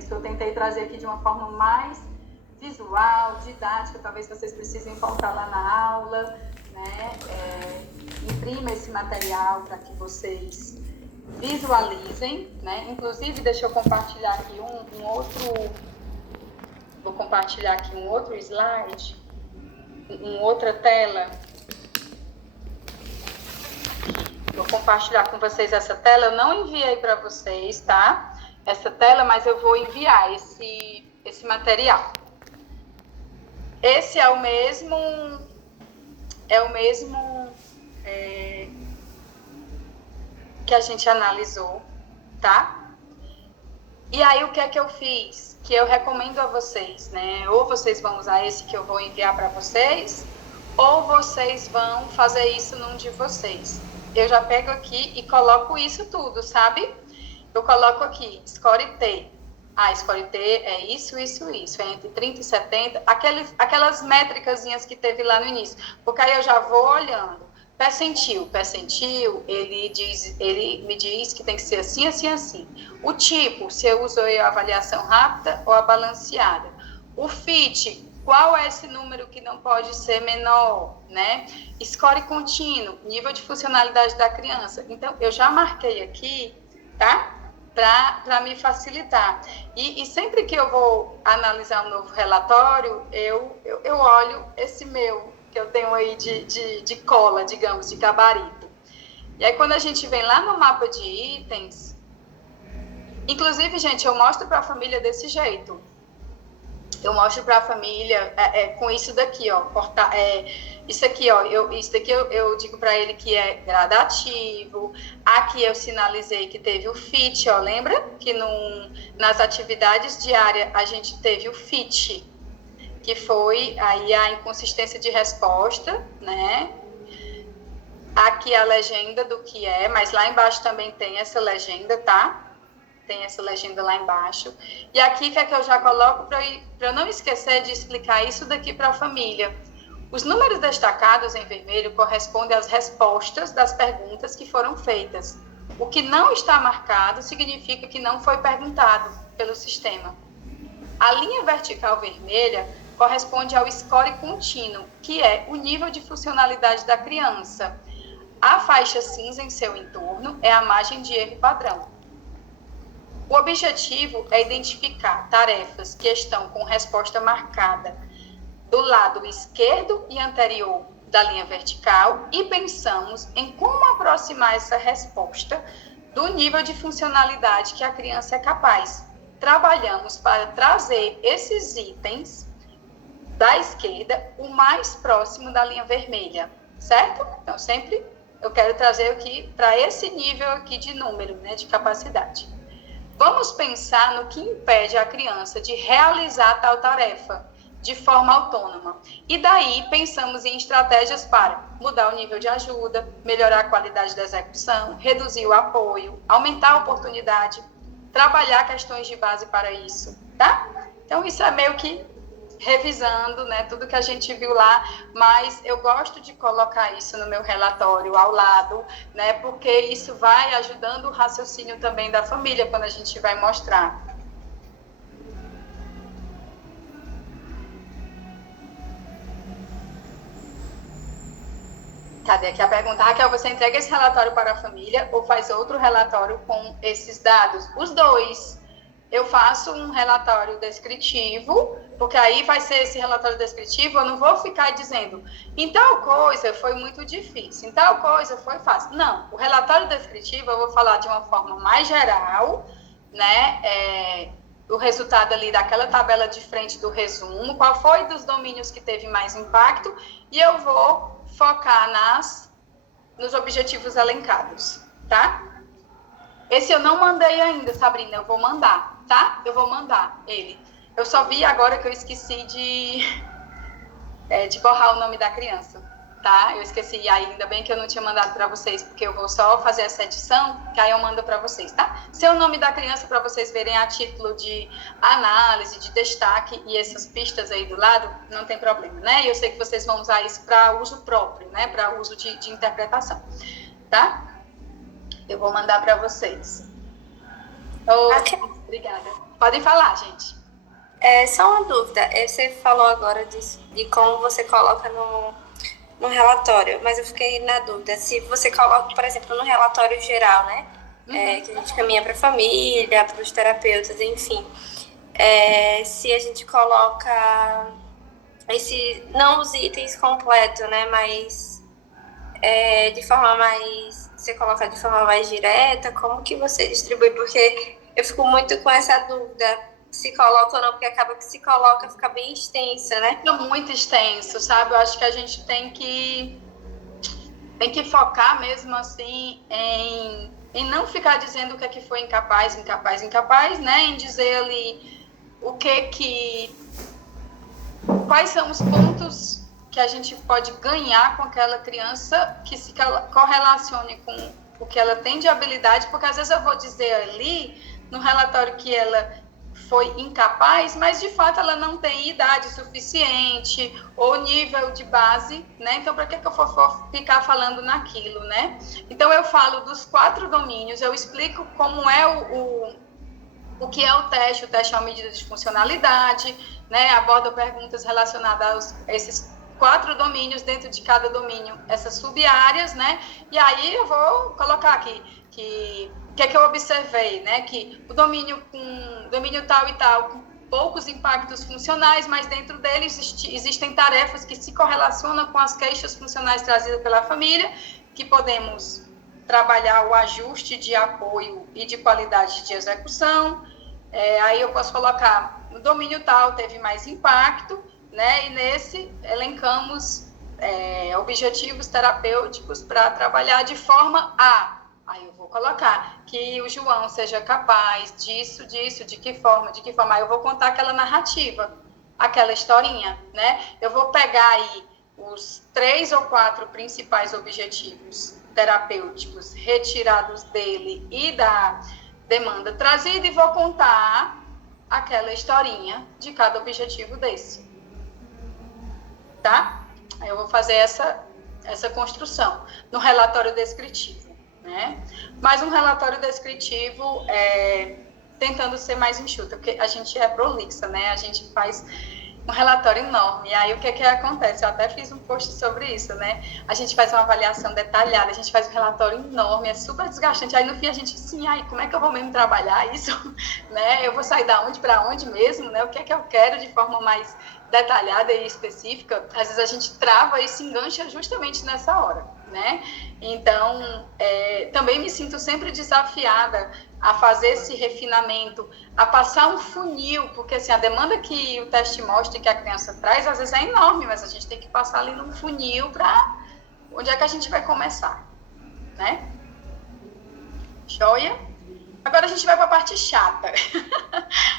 isso. Eu tentei trazer aqui de uma forma mais visual, didática, talvez vocês precisem voltar lá na aula, né? Imprima esse material para que vocês visualizem, né? Inclusive, deixa eu compartilhar aqui vou compartilhar aqui um outro slide, uma outra tela. Vou compartilhar com vocês essa tela. Eu não enviei para vocês, tá? Essa tela, mas eu vou enviar esse material. Esse é o mesmo que a gente analisou, tá? E aí, o que é que eu fiz? Que eu recomendo a vocês, né? Ou vocês vão usar esse que eu vou enviar para vocês, ou vocês vão fazer isso num de vocês. Eu já pego aqui e coloco isso tudo, sabe? Eu coloco aqui, Score T. Score T é isso, é entre 30 e 70, aquelas métricazinhas que teve lá no início. Porque aí eu já vou olhando. Percentil, ele me diz que tem que ser assim, assim, assim. O tipo, se eu uso a avaliação rápida ou a balanceada. O fit, qual é esse número que não pode ser menor, né? Score contínuo, nível de funcionalidade da criança. Então, eu já marquei aqui, tá? Para me facilitar. E sempre que eu vou analisar um novo relatório, eu olho esse meu, que eu tenho aí de cola, digamos, de gabarito. E aí, quando a gente vem lá no mapa de itens, inclusive, gente, eu mostro para a família desse jeito. Eu mostro para a família com isso daqui, ó. Isso aqui, ó. Isso daqui eu digo para ele que é gradativo. Aqui eu sinalizei que teve o fit, ó. Lembra que nas atividades diárias a gente teve o fit, que foi aí a inconsistência de resposta, né? Aqui a legenda do que é, mas lá embaixo também tem essa legenda, tá? Tem essa legenda lá embaixo. E aqui que é que eu já coloco para eu não esquecer de explicar isso daqui para a família. Os números destacados em vermelho correspondem às respostas das perguntas que foram feitas. O que não está marcado significa que não foi perguntado pelo sistema. A linha vertical vermelha corresponde ao score contínuo, que é o nível de funcionalidade da criança. A faixa cinza em seu entorno é a margem de erro padrão. O objetivo é identificar tarefas que estão com resposta marcada do lado esquerdo e anterior da linha vertical e pensamos em como aproximar essa resposta do nível de funcionalidade que a criança é capaz. Trabalhamos para trazer esses itens da esquerda o mais próximo da linha vermelha, certo? Então, sempre eu quero trazer aqui para esse nível aqui de número, né, de capacidade. Vamos pensar no que impede a criança de realizar tal tarefa de forma autônoma. E daí pensamos em estratégias para mudar o nível de ajuda, melhorar a qualidade da execução, reduzir o apoio, aumentar a oportunidade, trabalhar questões de base para isso, tá? Então, isso é meio que revisando, né, tudo que a gente viu lá, mas eu gosto de colocar isso no meu relatório ao lado, né, porque isso vai ajudando o raciocínio também da família quando a gente vai mostrar. Cadê aqui a pergunta? Raquel, você entrega esse relatório para a família ou faz outro relatório com esses dados? Os dois. Eu faço um relatório descritivo, porque aí vai ser esse relatório descritivo, eu não vou ficar dizendo, em tal coisa foi muito difícil, em tal coisa foi fácil. Não, o relatório descritivo eu vou falar de uma forma mais geral, né, o resultado ali daquela tabela de frente do resumo, qual foi dos domínios que teve mais impacto, e eu vou focar nos objetivos elencados, tá? Esse eu não mandei ainda, Sabrina, eu vou mandar, tá? Eu vou mandar ele. Eu só vi agora que eu esqueci de borrar o nome da criança, tá? Eu esqueci, e ainda bem que eu não tinha mandado para vocês, porque eu vou só fazer essa edição, que aí eu mando para vocês, tá? Seu nome da criança, para vocês verem a título de análise, de destaque, e essas pistas aí do lado, não tem problema, né? E eu sei que vocês vão usar isso para uso próprio, né? Para uso de interpretação, tá? Eu vou mandar para vocês. Obrigada. Podem falar, gente. Só uma dúvida. Você falou agora de como você coloca no relatório, mas eu fiquei na dúvida. Se você coloca, por exemplo, no relatório geral, né? Que a gente caminha para a família, para os terapeutas, enfim. Se a gente coloca não os itens completos, né? Mas de forma mais. Você coloca de forma mais direta, como que você distribui? Porque eu fico muito com essa dúvida se coloca ou não, porque acaba que se coloca, fica bem extensa, né? Fica muito extenso, sabe? Eu acho que a gente tem que focar mesmo assim em não ficar dizendo o que é que foi incapaz, né? Em dizer ali quais são os pontos que a gente pode ganhar com aquela criança que se correlacione com o que ela tem de habilidade, porque às vezes eu vou dizer ali no relatório que ela foi incapaz, mas de fato ela não tem idade suficiente ou nível de base, né? Então, para que eu for ficar falando naquilo, né? Então, eu falo dos 4 domínios, eu explico como é o que é o teste é uma medida de funcionalidade, né? Abordo perguntas relacionadas a esses 4 domínios, dentro de cada domínio, essas sub-áreas, né? E aí eu vou colocar aqui que o que é que eu observei, né? Que o domínio tal e tal, com poucos impactos funcionais, mas dentro dele existem tarefas que se correlacionam com as queixas funcionais trazidas pela família, que podemos trabalhar o ajuste de apoio e de qualidade de execução. Aí eu posso colocar no domínio tal teve mais impacto, né? E nesse elencamos objetivos terapêuticos para trabalhar de forma a. Aí eu vou colocar que o João seja capaz disso, de que forma. Aí eu vou contar aquela narrativa, aquela historinha, né? Eu vou pegar aí os 3 ou 4 principais objetivos terapêuticos retirados dele e da demanda trazida e vou contar aquela historinha de cada objetivo desse. Tá? Aí eu vou fazer essa construção no relatório descritivo, né? Mas um relatório descritivo tentando ser mais enxuta, porque a gente é prolixa, né? A gente faz um relatório enorme. E aí, o que acontece? Eu até fiz um post sobre isso, né? A gente faz uma avaliação detalhada, a gente faz um relatório enorme, é super desgastante. Aí, no fim, a gente, assim, como é que eu vou mesmo trabalhar isso? Né? Eu vou sair da onde para onde mesmo, né? O que é que eu quero de forma mais detalhada e específica? Às vezes a gente trava e se engancha justamente nessa hora, né? Então, também me sinto sempre desafiada a fazer esse refinamento, a passar um funil, porque assim, a demanda que o teste mostra e que a criança traz, às vezes é enorme, mas a gente tem que passar ali num funil para onde é que a gente vai começar, né? Joia? Agora a gente vai para a parte chata,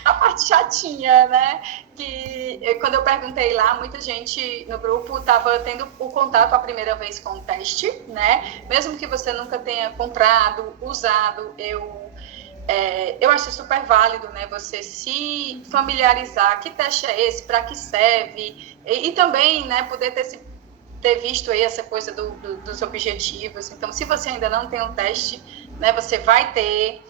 a parte chatinha, né? Que quando eu perguntei lá, muita gente no grupo estava tendo o contato a primeira vez com o teste, né? Mesmo que você nunca tenha comprado, usado, eu acho super válido, né, você se familiarizar, que teste é esse, para que serve, e também, né, poder ter visto aí essa coisa dos objetivos. Então, se você ainda não tem um teste, né, você vai ter.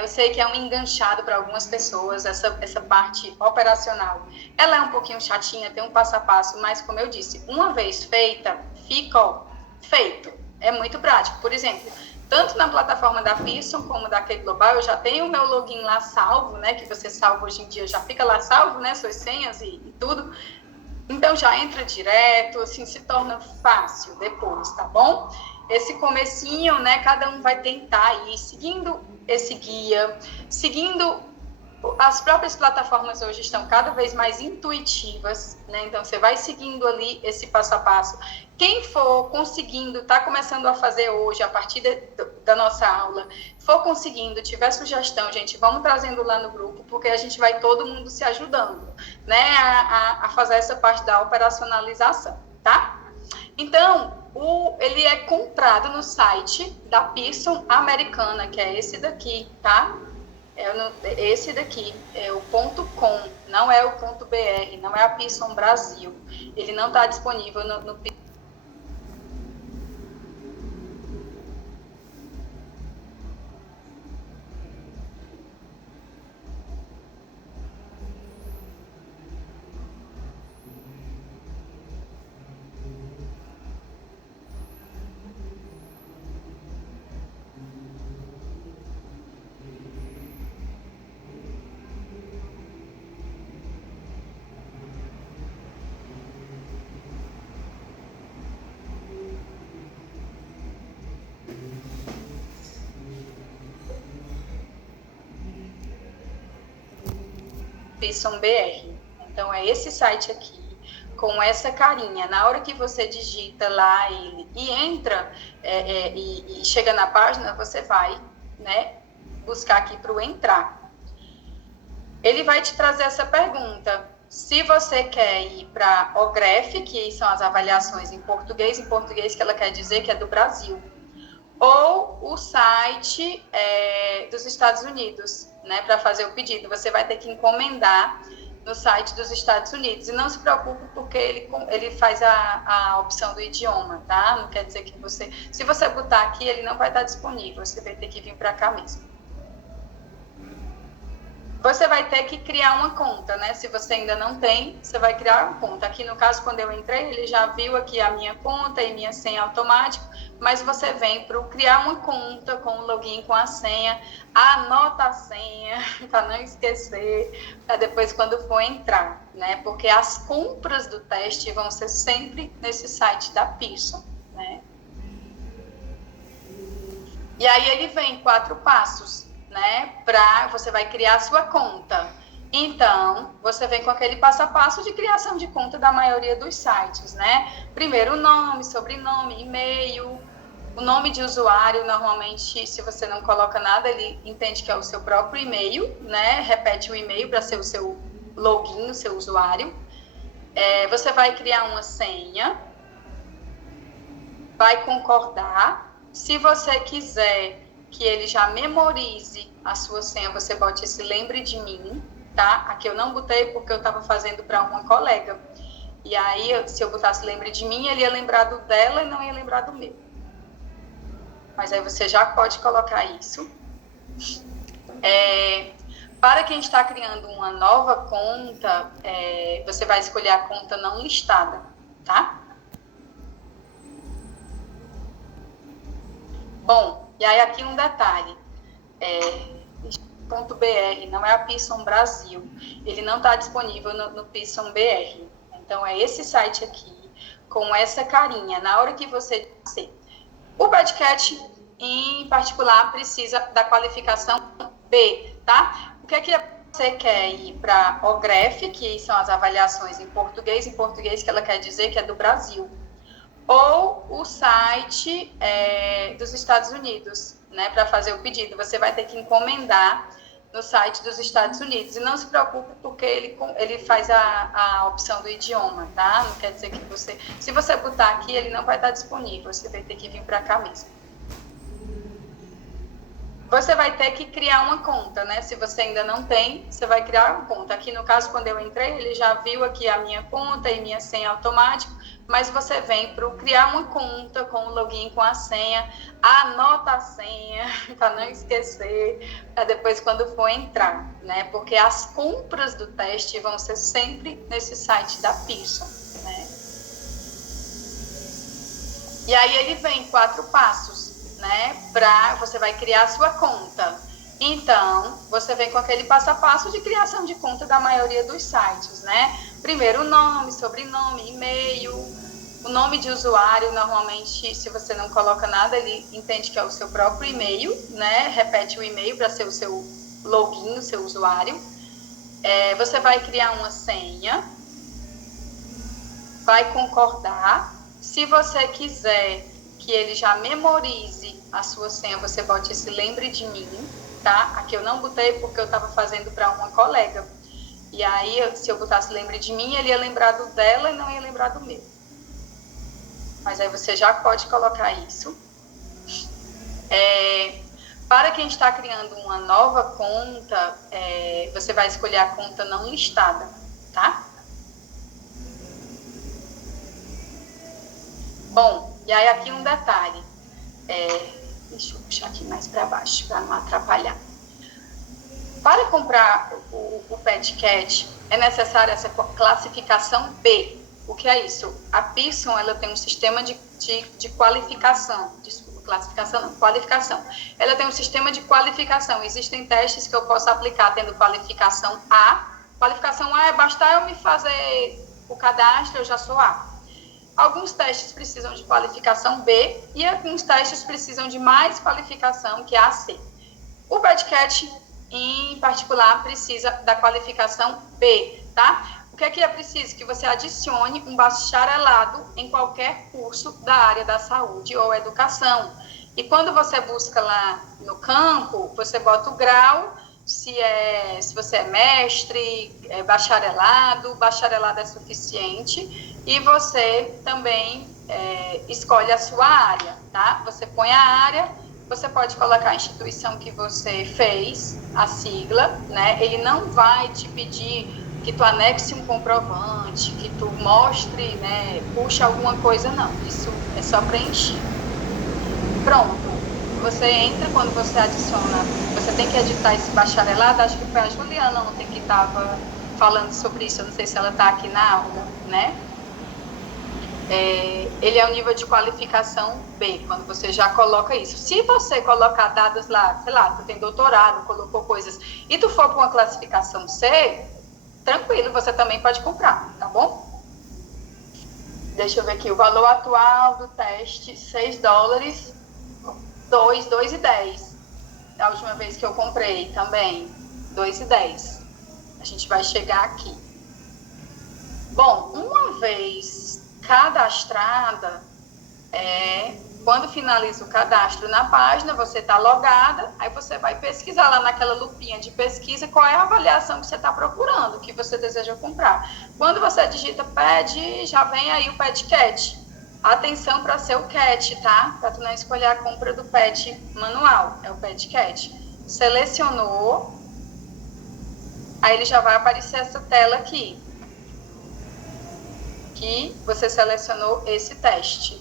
Eu sei que é um enganchado para algumas pessoas, essa parte operacional. Ela é um pouquinho chatinha, tem um passo a passo, mas, como eu disse, uma vez feita, fica feito. É muito prático. Por exemplo, tanto na plataforma da Pearson como da Key Global, eu já tenho o meu login lá salvo, né? Que você salva hoje em dia, já fica lá salvo, né? Suas senhas e tudo. Então já entra direto, assim, se torna fácil depois, tá bom? Esse comecinho, né? Cada um vai tentar ir seguindo esse guia, seguindo. As próprias plataformas hoje estão cada vez mais intuitivas, né? Então você vai seguindo ali esse passo a passo. Quem for conseguindo, está começando a fazer hoje, a partir da nossa aula, for conseguindo, tiver sugestão, gente, vamos trazendo lá no grupo, porque a gente vai todo mundo se ajudando, né? A fazer essa parte da operacionalização, tá? Então, ele é comprado no site da Pearson Americana, que é esse daqui, tá? Esse daqui é o .com, não é o .br, não é a Pearson Brasil. Ele não está disponível no Pearson BR. Então, é esse site aqui, com essa carinha. Na hora que você digita lá ele e entra e chega na página, você vai, né, buscar aqui para o entrar. Ele vai te trazer essa pergunta. Se você quer ir para OGREF, que são as avaliações em português que ela quer dizer que é do Brasil, ou o site dos Estados Unidos, né, para fazer o pedido. Você vai ter que encomendar no site dos Estados Unidos. E não se preocupe, porque ele faz a opção do idioma, tá? Não quer dizer que se você botar aqui, ele não vai estar disponível. Você vai ter que vir para cá mesmo. Você vai ter que criar uma conta, né? Se você ainda não tem, você vai criar uma conta. Aqui, no caso, quando eu entrei, ele já viu aqui a minha conta e minha senha automática, mas você vem para criar uma conta com o login, com a senha, anota a senha, para não esquecer, para depois quando for entrar, né? Porque as compras do teste vão ser sempre nesse site da Pearson, né? E aí ele vem 4 passos, né, você vai criar a sua conta. Então, você vem com aquele passo a passo de criação de conta da maioria dos sites, né? Primeiro, o nome, sobrenome, e-mail, o nome de usuário. Normalmente, se você não coloca nada, ele entende que é o seu próprio e-mail, né? Repete o e-mail para ser o seu login, o seu usuário. Você vai criar uma senha, vai concordar. Se você quiser que ele já memorize a sua senha, você bote esse lembre de mim, tá? Aqui eu não botei porque eu estava fazendo para uma colega. E aí, se eu botasse lembre de mim, ele ia lembrar do dela e não ia lembrar do meu. Mas aí você já pode colocar isso. Para quem está criando uma nova conta, você vai escolher a conta não listada, tá? Bom, e aí aqui um detalhe, .br não é a Pearson Brasil, ele não está disponível no Pearson BR. Então é esse site aqui, com essa carinha. Na hora que você... O Badcat, em particular, precisa da qualificação B, tá? O que é que você quer ir para OGREF, que são as avaliações em português que ela quer dizer que é do Brasil, ou o site dos Estados Unidos, né, para fazer o pedido. Você vai ter que encomendar no site dos Estados Unidos. E não se preocupe, porque ele faz a opção do idioma, tá? Não quer dizer que se você botar aqui, ele não vai estar disponível. Você vai ter que vir para cá mesmo. Você vai ter que criar uma conta, né? Se você ainda não tem, você vai criar uma conta. Aqui, no caso, quando eu entrei, ele já viu aqui a minha conta e minha senha automática, mas você vem para criar uma conta com o login, com a senha, anota a senha, para não esquecer, para depois quando for entrar, né? Porque as compras do teste vão ser sempre nesse site da Pearson, né? E aí ele vem 4 passos, né? Você vai criar a sua conta. Então, você vem com aquele passo a passo de criação de conta da maioria dos sites, né? Primeiro, o nome, sobrenome, e-mail, o nome de usuário. Normalmente, se você não coloca nada, ele entende que é o seu próprio e-mail, né? Repete o e-mail para ser o seu login, o seu usuário. Você vai criar uma senha, vai concordar. Se você quiser que ele já memorize a sua senha, você bote esse lembre de mim, tá? Aqui eu não botei porque eu estava fazendo para uma colega. E aí, se eu botasse lembre de mim, ele ia lembrar do dela e não ia lembrar do meu. Mas aí você já pode colocar isso. Para quem está criando uma nova conta, você vai escolher a conta não listada, tá? Bom, e aí aqui um detalhe. Deixa eu puxar aqui mais para baixo, para não atrapalhar. Para comprar o Badcat, é necessária essa classificação B. O que é isso? A Pearson, ela tem um sistema de qualificação. Desculpa, classificação não, qualificação. Ela tem um sistema de qualificação. Existem testes que eu posso aplicar tendo qualificação A. Qualificação A é bastar eu me fazer o cadastro, eu já sou A. Alguns testes precisam de qualificação B e alguns testes precisam de mais qualificação, que é a C. O Badcat, em particular, precisa da qualificação B, tá? O que é preciso? Que você adicione um bacharelado em qualquer curso da área da saúde ou educação. E quando você busca lá no campo, você bota o grau, se você é mestre, bacharelado é suficiente, e você também escolhe a sua área, tá? Você põe a área, você pode colocar a instituição que você fez, a sigla, né? Ele não vai te pedir que tu anexe um comprovante, que tu mostre, né, puxa alguma coisa, não. Isso é só preencher. Pronto. Você entra, quando você adiciona, você tem que editar esse bacharelado, acho que foi a Juliana ontem que estava falando sobre isso, eu não sei se ela está aqui na aula, né? Ele é o nível de qualificação B, quando você já coloca isso. Se você colocar dados lá, sei lá, tu tem doutorado, colocou coisas, e tu for para uma classificação C, tranquilo, você também pode comprar, tá bom? Deixa eu ver aqui, o valor atual do teste, $6, 2,10. Da última vez que eu comprei também, 2,10. A gente vai chegar aqui. Bom, uma vez cadastrada, quando finaliza o cadastro na página, você está logada, aí você vai pesquisar lá naquela lupinha de pesquisa qual é a avaliação que você está procurando, que você deseja comprar. Quando você digita PED, já vem aí o PED-CAT. Atenção para ser o CAT, tá? Para tu não escolher a compra do PED manual, é o PED-CAT. Selecionou, aí ele já vai aparecer essa tela aqui, que você selecionou esse teste.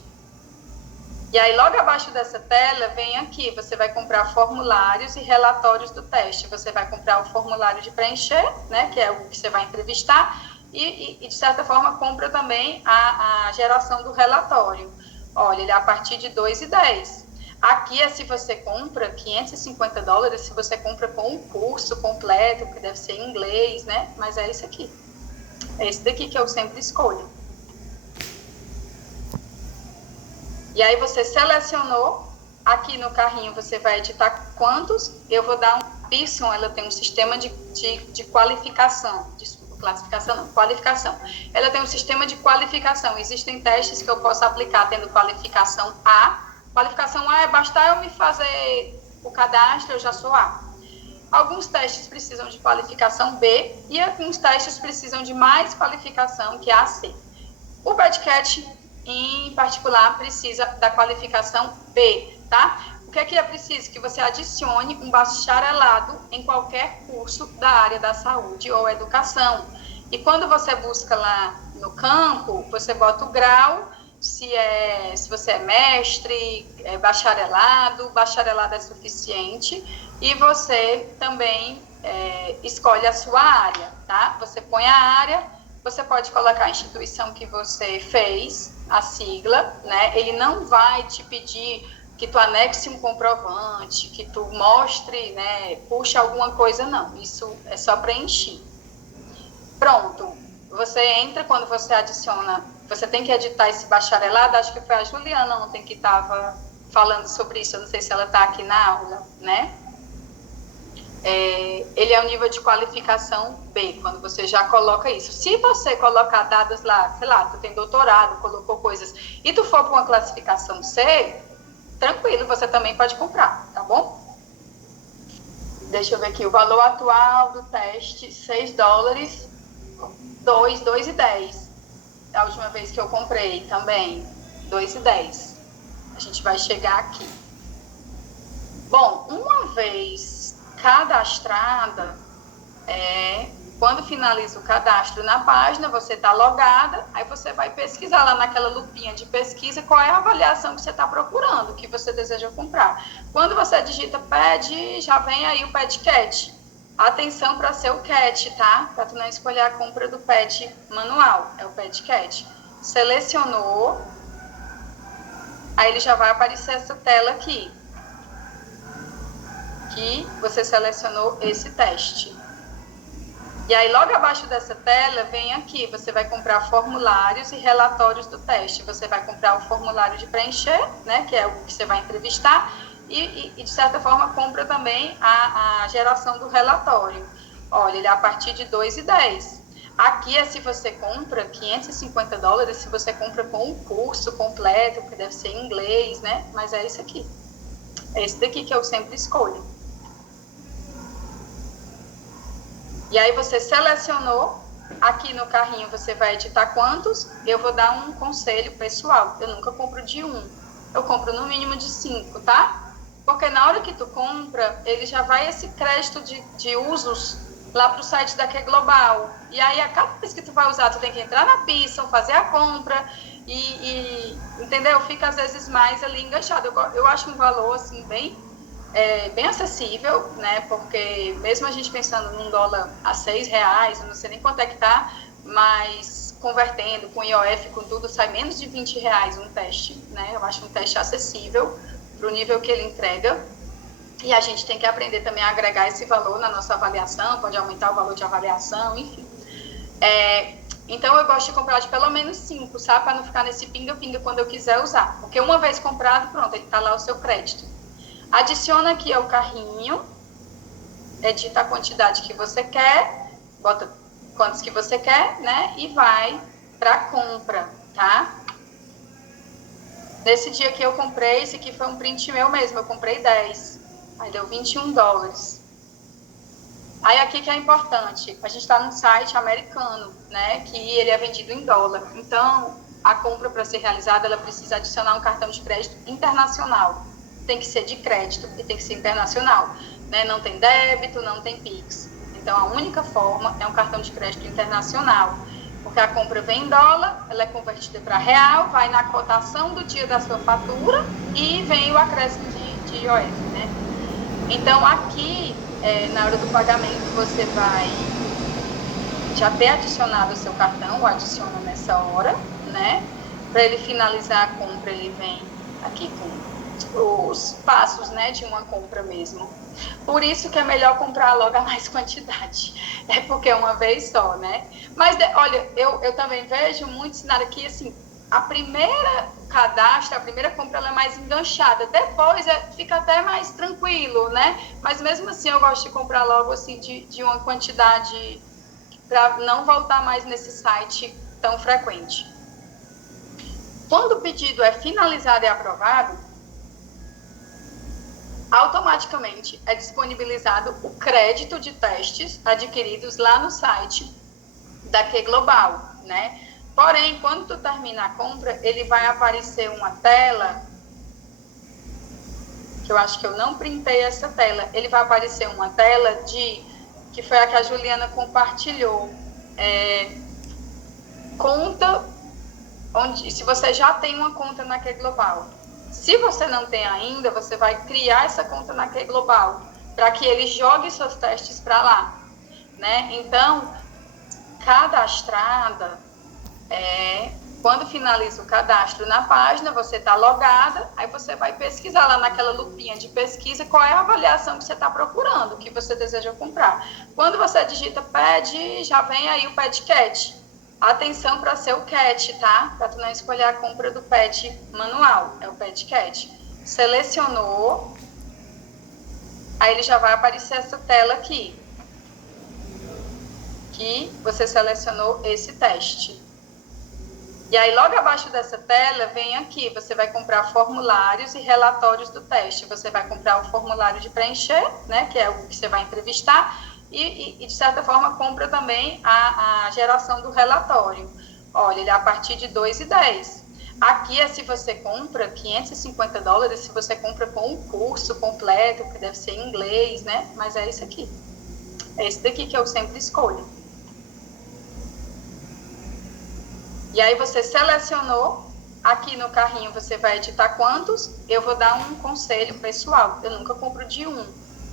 E aí, logo abaixo dessa tela, vem aqui, você vai comprar formulários e relatórios do teste. Você vai comprar o formulário de preencher, né, que é o que você vai entrevistar, e de certa forma, compra também a geração do relatório. Olha, ele é a partir de $2,10. Aqui é se você compra $550, se você compra com um curso completo, que deve ser em inglês, né, mas é esse aqui. É esse daqui que eu sempre escolho. E aí você selecionou, aqui no carrinho você vai editar quantos, eu vou dar um Pearson, ela tem um sistema de qualificação, desculpa, classificação não, qualificação. Ela tem um sistema de qualificação, existem testes que eu posso aplicar tendo qualificação A. Qualificação A é bastar eu me fazer o cadastro, eu já sou A. Alguns testes precisam de qualificação B e alguns testes precisam de mais qualificação, que é a C. O PED-CAT, em particular, precisa da qualificação B, tá? O que é preciso? Que você adicione um bacharelado em qualquer curso da área da saúde ou educação. E quando você busca lá no campo, você bota o grau, se você é mestre, bacharelado é suficiente, e você também escolhe a sua área, tá? Você põe a área, você pode colocar a instituição que você fez, a sigla, né? Ele não vai te pedir que tu anexe um comprovante, que tu mostre, né, puxa alguma coisa, não. Isso é só preencher. Pronto. Você entra, quando você adiciona, você tem que editar esse bacharelado, acho que foi a Juliana ontem que estava falando sobre isso, eu não sei se ela está aqui na aula, né? Ele é o nível de qualificação B, quando você já coloca isso. Se você colocar dados lá, sei lá, tu tem doutorado, colocou coisas, e tu for para uma classificação C, tranquilo, você também pode comprar, tá bom? Deixa eu ver aqui, o valor atual do teste, $6, 2,10. A última vez que eu comprei também, 2,10. A gente vai chegar aqui. Bom, uma vez cadastrada, quando finaliza o cadastro na página, você está logada, aí você vai pesquisar lá naquela lupinha de pesquisa qual é a avaliação que você está procurando, que você deseja comprar. Quando você digita PED, já vem aí o PED-CAT. Atenção para ser o CAT, tá? Para tu não escolher a compra do PED manual, é o PED-CAT. Selecionou, aí ele já vai aparecer essa tela aqui, que você selecionou esse teste. E aí, logo abaixo dessa tela, vem aqui, você vai comprar formulários e relatórios do teste. Você vai comprar o formulário de preencher, né, que é o que você vai entrevistar, de certa forma, compra também a geração do relatório. Olha, ele é a partir de 2,10. Aqui é se você compra $550, se você compra com um curso completo, que deve ser em inglês, né? Mas é esse aqui. É esse daqui que eu sempre escolho. E aí você selecionou, aqui no carrinho você vai editar quantos, eu vou dar um conselho pessoal, eu nunca compro de 1, eu compro no mínimo de 5, tá? Porque na hora que tu compra, ele já vai esse crédito de usos lá pro site da Que Global. E aí, a cada vez que tu vai usar, tu tem que entrar na Pearson, fazer a compra entendeu? Fica às vezes mais ali enganchado. Eu acho um valor, assim, bem acessível, né? Porque mesmo a gente pensando num dólar a R$6, eu não sei nem quanto é que tá, mas convertendo com IOF, com tudo, sai menos de R$20 um teste, né? Eu acho um teste acessível para o nível que ele entrega. E a gente tem que aprender também a agregar esse valor na nossa avaliação, pode aumentar o valor de avaliação, enfim. Então, eu gosto de comprar de pelo menos 5, sabe? Para não ficar nesse pinga-pinga quando eu quiser usar. Porque uma vez comprado, pronto, ele está lá o seu crédito. Adiciona aqui ao carrinho, edita a quantidade que você quer, bota quantos que você quer, né? E vai para compra, tá? Nesse dia que eu comprei, esse aqui foi um print meu mesmo, eu comprei 10. Aí deu $21. Aí aqui que é importante, a gente está num site americano, né, que ele é vendido em dólar. Então, a compra para ser realizada, ela precisa adicionar um cartão de crédito internacional. Tem que ser de crédito e tem que ser internacional, né? Não tem débito, não tem Pix. Então, a única forma é um cartão de crédito internacional, porque a compra vem em dólar, ela é convertida para real, vai na cotação do dia da sua fatura e vem o acréscimo de IOF, né? Então, aqui, na hora do pagamento, você vai já ter adicionado o seu cartão, ou adiciona nessa hora, né? Para ele finalizar a compra, ele vem aqui com os passos, né, de uma compra mesmo. Por isso que é melhor comprar logo a mais quantidade. É porque é uma vez só, né? Mas, olha, eu também vejo muito cenário aqui, assim, a primeira cadastro, a primeira compra, ela é mais enganchada. Depois fica até mais tranquilo, né? Mas mesmo assim eu gosto de comprar logo assim de uma quantidade para não voltar mais nesse site tão frequente. Quando o pedido é finalizado e aprovado, automaticamente é disponibilizado o crédito de testes adquiridos lá no site da Que Global, né? Porém, quando tu termina a compra, ele vai aparecer uma tela, que eu acho que eu não printei essa tela, ele vai aparecer uma tela que foi a que a Juliana compartilhou, conta, se você já tem uma conta na Que Global. Se você não tem ainda, você vai criar essa conta na Que Global, para que ele jogue seus testes para lá, né? Então, cadastrada, quando finaliza o cadastro na página, você está logada, aí você vai pesquisar lá naquela lupinha de pesquisa qual é a avaliação que você está procurando, que você deseja comprar. Quando você digita PED, já vem aí o PED CAT. Atenção para ser o CAT, tá? Para tu não escolher a compra do PED manual, é o PED CAT. Selecionou, aí ele já vai aparecer essa tela aqui, que você selecionou esse teste. E aí, logo abaixo dessa tela, vem aqui, você vai comprar formulários e relatórios do teste. Você vai comprar o formulário de preencher, né, que é o que você vai entrevistar, e de certa forma, compra também a geração do relatório. Olha, ele é a partir de $2,10. Aqui é se você compra $550, se você compra com um curso completo, que deve ser em inglês, né, mas é esse aqui. É esse daqui que eu sempre escolho. E aí você selecionou, aqui no carrinho você vai editar quantos, eu vou dar um conselho pessoal, eu nunca compro de 1,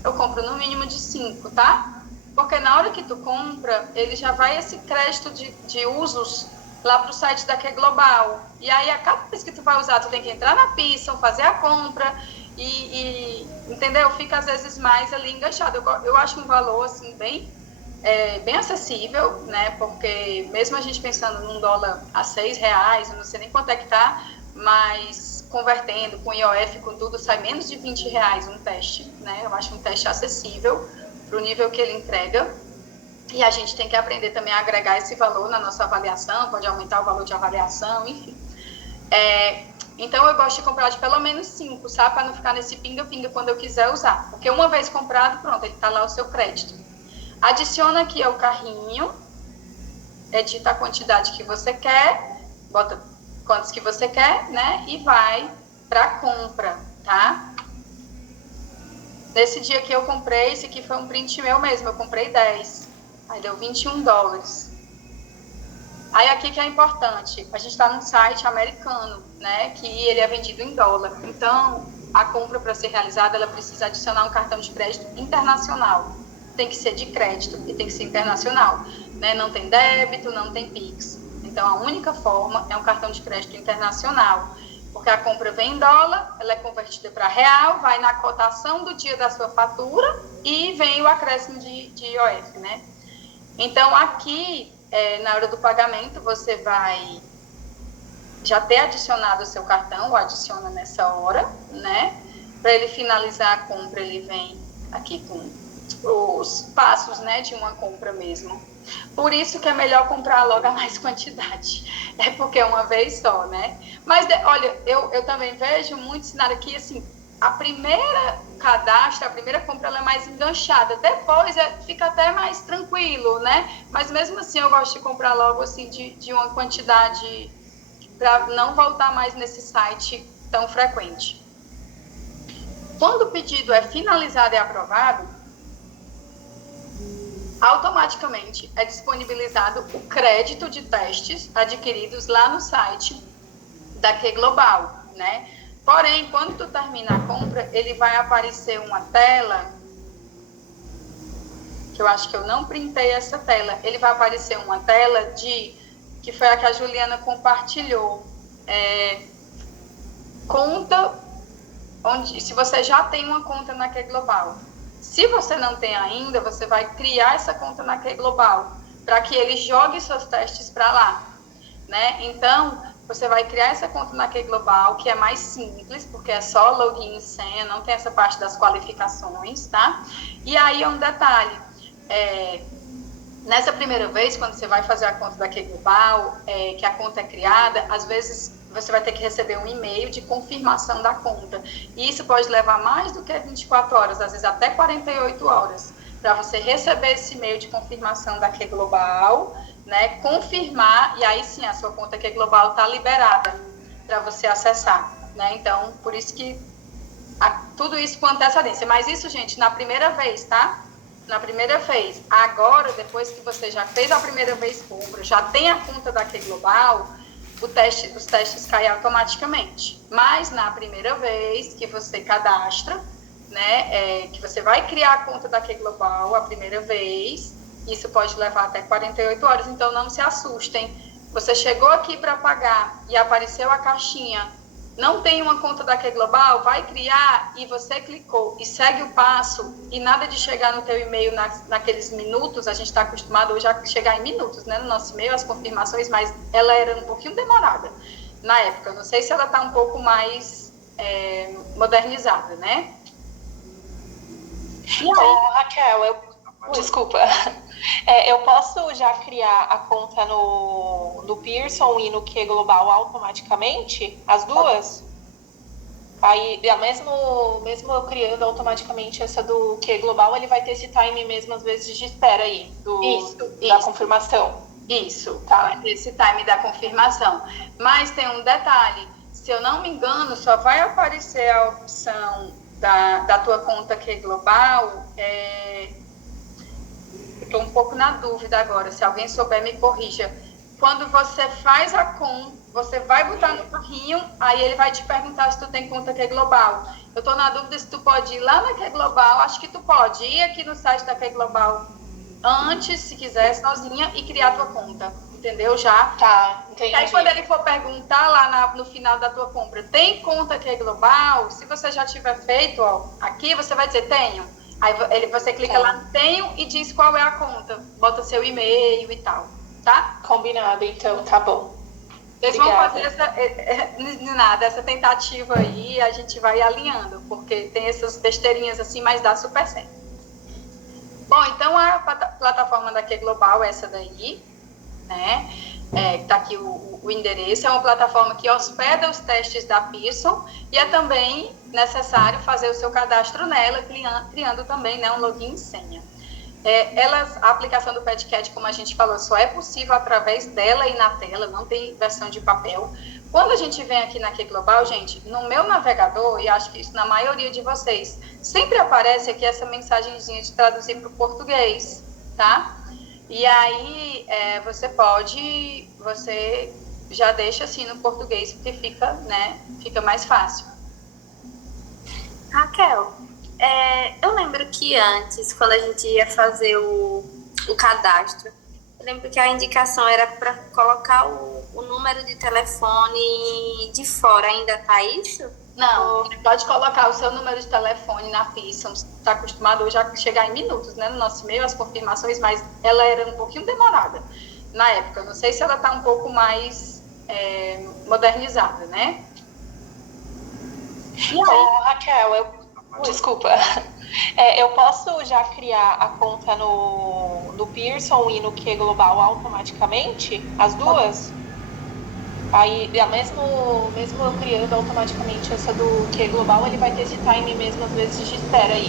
eu compro no mínimo de 5, tá? Porque na hora que tu compra, ele já vai esse crédito de usos lá pro site da Que Global. E aí, a cada vez que tu vai usar, tu tem que entrar na Pearson, fazer a compra entendeu? Fica às vezes mais ali enganchado. Eu acho um valor, assim, bem acessível, né? Porque mesmo a gente pensando num dólar a R$6, eu não sei nem quanto é que tá, mas convertendo com IOF, com tudo, sai menos de R$ 20 um teste, né? Eu acho um teste acessível para o nível que ele entrega. E a gente tem que aprender também a agregar esse valor na nossa avaliação, pode aumentar o valor de avaliação, enfim. Então, eu gosto de comprar de pelo menos 5, sabe? Para não ficar nesse pinga-pinga quando eu quiser usar. Porque uma vez comprado, pronto, ele está lá o seu crédito. Adiciona aqui ao carrinho, edita a quantidade que você quer, bota quantos que você quer, né? E vai para compra, tá? Nesse dia que eu comprei, esse aqui foi um print meu mesmo, eu comprei 10. Aí deu $21. Aí aqui que é importante, a gente está num site americano, né, que ele é vendido em dólar. Então, a compra para ser realizada, ela precisa adicionar um cartão de crédito internacional. Tem que ser de crédito e tem que ser internacional, né? Não tem débito, não tem Pix. Então, a única forma é um cartão de crédito internacional, porque a compra vem em dólar, ela é convertida para real, vai na cotação do dia da sua fatura e vem o acréscimo de IOF, né? Então, aqui, na hora do pagamento, você vai já ter adicionado o seu cartão, ou adiciona nessa hora, né? Para ele finalizar a compra, ele vem aqui com os passos, né, de uma compra mesmo. Por isso que é melhor comprar logo a mais quantidade. É porque é uma vez só, né? Mas, olha, eu também vejo muito cenário aqui, assim, a primeira cadastro, a primeira compra, ela é mais enganchada. Depois fica até mais tranquilo, né? Mas mesmo assim, eu gosto de comprar logo, assim, de uma quantidade para não voltar mais nesse site tão frequente. Quando o pedido é finalizado e aprovado, automaticamente é disponibilizado o crédito de testes adquiridos lá no site da Q Global, né? Porém, quando tu termina a compra, ele vai aparecer uma tela, que eu acho que eu não printei essa tela, ele vai aparecer uma tela que foi a que a Juliana compartilhou, conta, se você já tem uma conta na Q Global. Se você não tem ainda, você vai criar essa conta na Q Global, para que ele jogue seus testes para lá, né? Então, você vai criar essa conta na Q Global, que é mais simples, porque é só login e senha, não tem essa parte das qualificações, tá? E aí, um detalhe, nessa primeira vez, quando você vai fazer a conta da Q Global, que a conta é criada, às vezes você vai ter que receber um e-mail de confirmação da conta. E isso pode levar mais do que 24 horas, às vezes até 48 horas, para você receber esse e-mail de confirmação da Q Global, né, confirmar, e aí sim a sua conta Q Global está liberada para você acessar, né? Então, por isso que tudo isso com antecedência. Mas isso, gente, na primeira vez, tá? Na primeira vez. Agora, depois que você já fez a primeira vez compra, já tem a conta da Q Global, os testes caem automaticamente. Mas na primeira vez que você cadastra, né, que você vai criar a conta da Q Global a primeira vez, isso pode levar até 48 horas, então não se assustem. Você chegou aqui para pagar e apareceu a caixinha, não tem uma conta da Q Global, vai criar e você clicou e segue o passo e nada de chegar no teu e-mail naqueles minutos, a gente está acostumado hoje a chegar em minutos, né, no nosso e-mail, as confirmações, mas ela era um pouquinho demorada na época, não sei se ela está um pouco mais modernizada, né? Raquel, desculpa, eu posso já criar a conta no Pearson e no Q Global automaticamente? As duas? Aí, mesmo eu criando automaticamente essa do Q Global, ele vai ter esse time mesmo, às vezes, de espera aí, da confirmação. Isso, tá. Vai ter esse time da confirmação. Mas tem um detalhe, se eu não me engano, só vai aparecer a opção da tua conta Q Global, estou um pouco na dúvida agora, se alguém souber me corrija. Quando você faz a conta, você vai botar no carrinho, aí ele vai te perguntar se tu tem conta Q Global. Eu estou na dúvida se tu pode ir lá na Q Global, acho que tu pode ir aqui no site da Q Global antes, se quiser, sozinha, e criar tua conta, entendeu? Já. Tá, entendi. Aí quando ele for perguntar lá no final da tua compra, tem conta Q Global? Se você já tiver feito, aqui, você vai dizer, tenho. Aí você clica lá no tenho e diz qual é a conta. Bota seu e-mail e tal, tá? Combinado, então, tá bom. Eles vão fazer essa tentativa aí, a gente vai alinhando, porque tem essas besteirinhas assim, mas dá super certo. Bom, então a plataforma da Q Global, essa daí, né? Tá aqui o endereço, é uma plataforma que hospeda os testes da Pearson e é também necessário fazer o seu cadastro nela, criando também, né, um login e senha. A aplicação do PetCat, como a gente falou, só é possível através dela e na tela, não tem versão de papel. Quando a gente vem aqui na Q Global, gente, no meu navegador, e acho que isso na maioria de vocês, sempre aparece aqui essa mensagenzinha de traduzir para o português, tá? E aí você já deixa assim no português, porque fica mais fácil. Raquel, eu lembro que antes, quando a gente ia fazer o cadastro, eu lembro que a indicação era para colocar o número de telefone de fora. Ainda tá isso? Não, pode colocar o seu número de telefone na Pearson. Está acostumado hoje a chegar em minutos, né? No nosso e-mail, as confirmações, mas ela era um pouquinho demorada na época. Não sei se ela está um pouco mais modernizada, né? Raquel, desculpa. Eu posso já criar a conta no Pearson e no Q Global automaticamente? As duas? Aí, mesmo eu criando automaticamente essa do Q Global, ele vai ter esse time mesmo, às vezes, de espera aí,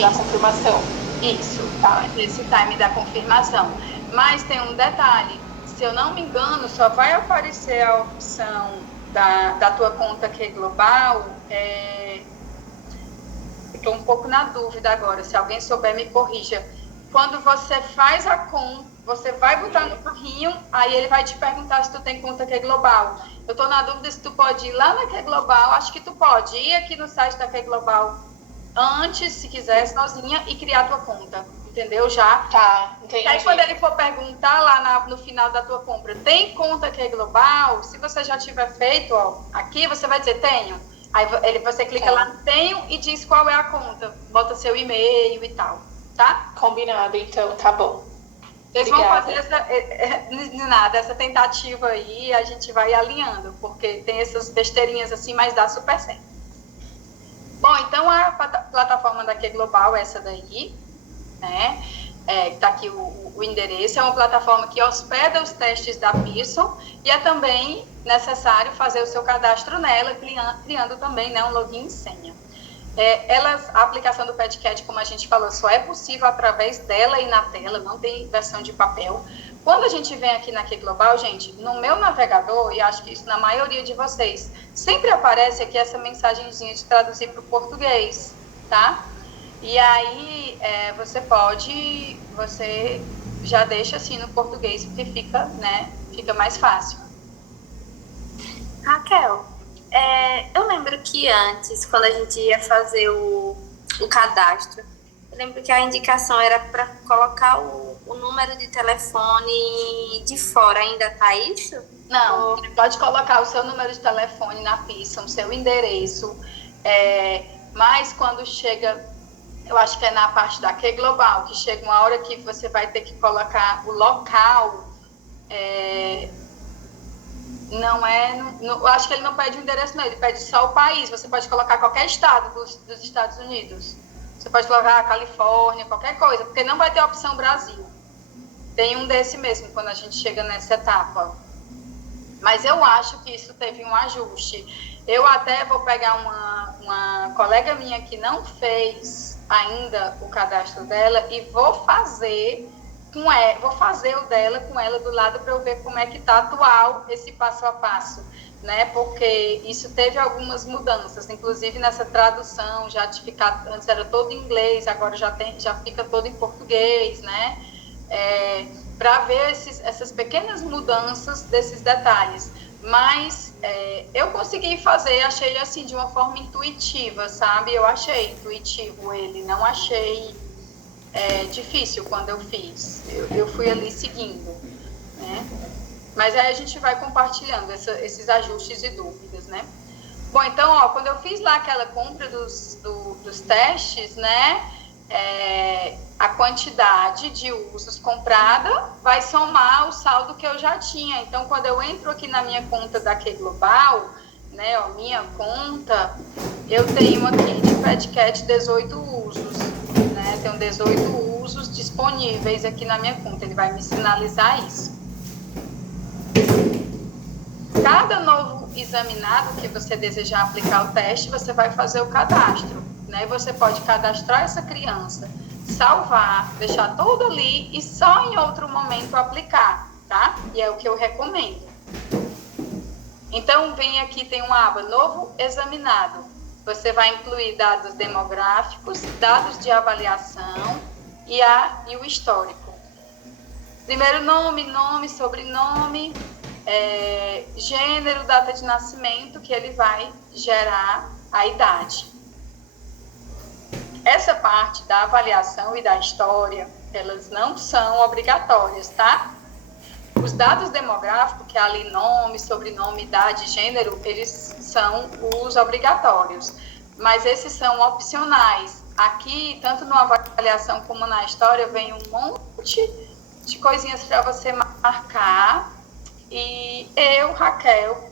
da confirmação. Isso, tá? Esse time da confirmação. Mas tem um detalhe, se eu não me engano, só vai aparecer a opção da tua conta Q Global. Estou um pouco na dúvida agora, se alguém souber me corrija. Quando você faz a conta, você vai botar no carrinho, aí ele vai te perguntar se tu tem conta Q Global. Eu estou na dúvida se tu pode ir lá na Q Global, acho que tu pode ir aqui no site da Q Global antes, se quiser, sozinha, e criar tua conta, entendeu? Já. Tá, entendi. E aí quando ele for perguntar lá no final da tua compra, tem conta Q Global? Se você já tiver feito, aqui você vai dizer, tenho. Aí você clica lá no tenho e diz qual é a conta, bota seu e-mail e tal, tá? Combinado, então, tá bom. Eles vão fazer essa tentativa aí, a gente vai alinhando, porque tem essas besteirinhas assim, mas dá super certo. Bom, então a plataforma da Q Global, essa daí, né? Tá aqui o endereço, é uma plataforma que hospeda os testes da Pearson e é também necessário fazer o seu cadastro nela, criando também, né, um login e senha. A aplicação do PetCat, como a gente falou, só é possível através dela e na tela, não tem versão de papel. Quando a gente vem aqui na Q Global, gente, no meu navegador, e acho que isso na maioria de vocês, sempre aparece aqui essa mensagenzinha de traduzir para o português, tá? E aí você já deixa assim no português, porque fica mais fácil. Raquel, eu lembro que antes, quando a gente ia fazer o cadastro, eu lembro que a indicação era para colocar o número de telefone de fora. Ainda tá isso? Não, pode colocar o seu número de telefone na Pearson, seu endereço, mas quando chega, eu acho que é na parte da Q Global, que chega uma hora que você vai ter que colocar o local, eu acho que ele não pede o endereço, não, ele pede só o país. Você pode colocar qualquer estado dos Estados Unidos. Você pode colocar Califórnia, qualquer coisa, porque não vai ter a opção Brasil. Tem um desse mesmo, quando a gente chega nessa etapa. Mas eu acho que isso teve um ajuste. Eu até vou pegar uma colega minha que não fez ainda o cadastro dela e vou fazer o dela com ela do lado para eu ver como é que está atual esse passo a passo, né? Porque isso teve algumas mudanças, inclusive nessa tradução, antes era todo em inglês, agora já fica todo em português, né? Para ver essas pequenas mudanças desses detalhes. Mas eu consegui fazer, achei assim de uma forma intuitiva, sabe? Eu achei intuitivo ele, não achei difícil quando eu fiz. Eu fui ali seguindo, né? Mas aí a gente vai compartilhando esses ajustes e dúvidas, né? Bom, então, quando eu fiz lá aquela compra dos testes, né? a quantidade de usos comprada vai somar o saldo que eu já tinha. Então, quando eu entro aqui na minha conta da Q Global, né, ó, minha conta, eu tenho aqui de PetCat 18 usos, né? Tenho 18 usos disponíveis aqui na minha conta. Ele vai me sinalizar isso. Cada novo examinado que você desejar aplicar o teste, você vai fazer o cadastro, né? Você pode cadastrar essa criança, salvar, deixar tudo ali e só em outro momento aplicar, tá? E é o que eu recomendo. Então, vem aqui, tem uma aba Novo Examinado. Você vai incluir dados demográficos, dados de avaliação e o histórico. Primeiro nome, sobrenome, gênero, data de nascimento, que ele vai gerar a idade. Essa parte da avaliação e da história, elas não são obrigatórias, tá? Os dados demográficos, que é ali nome, sobrenome, idade, gênero, eles são os obrigatórios, mas esses são opcionais. Aqui, tanto na avaliação como na história, vem um monte de coisinhas para você marcar. E eu, Raquel,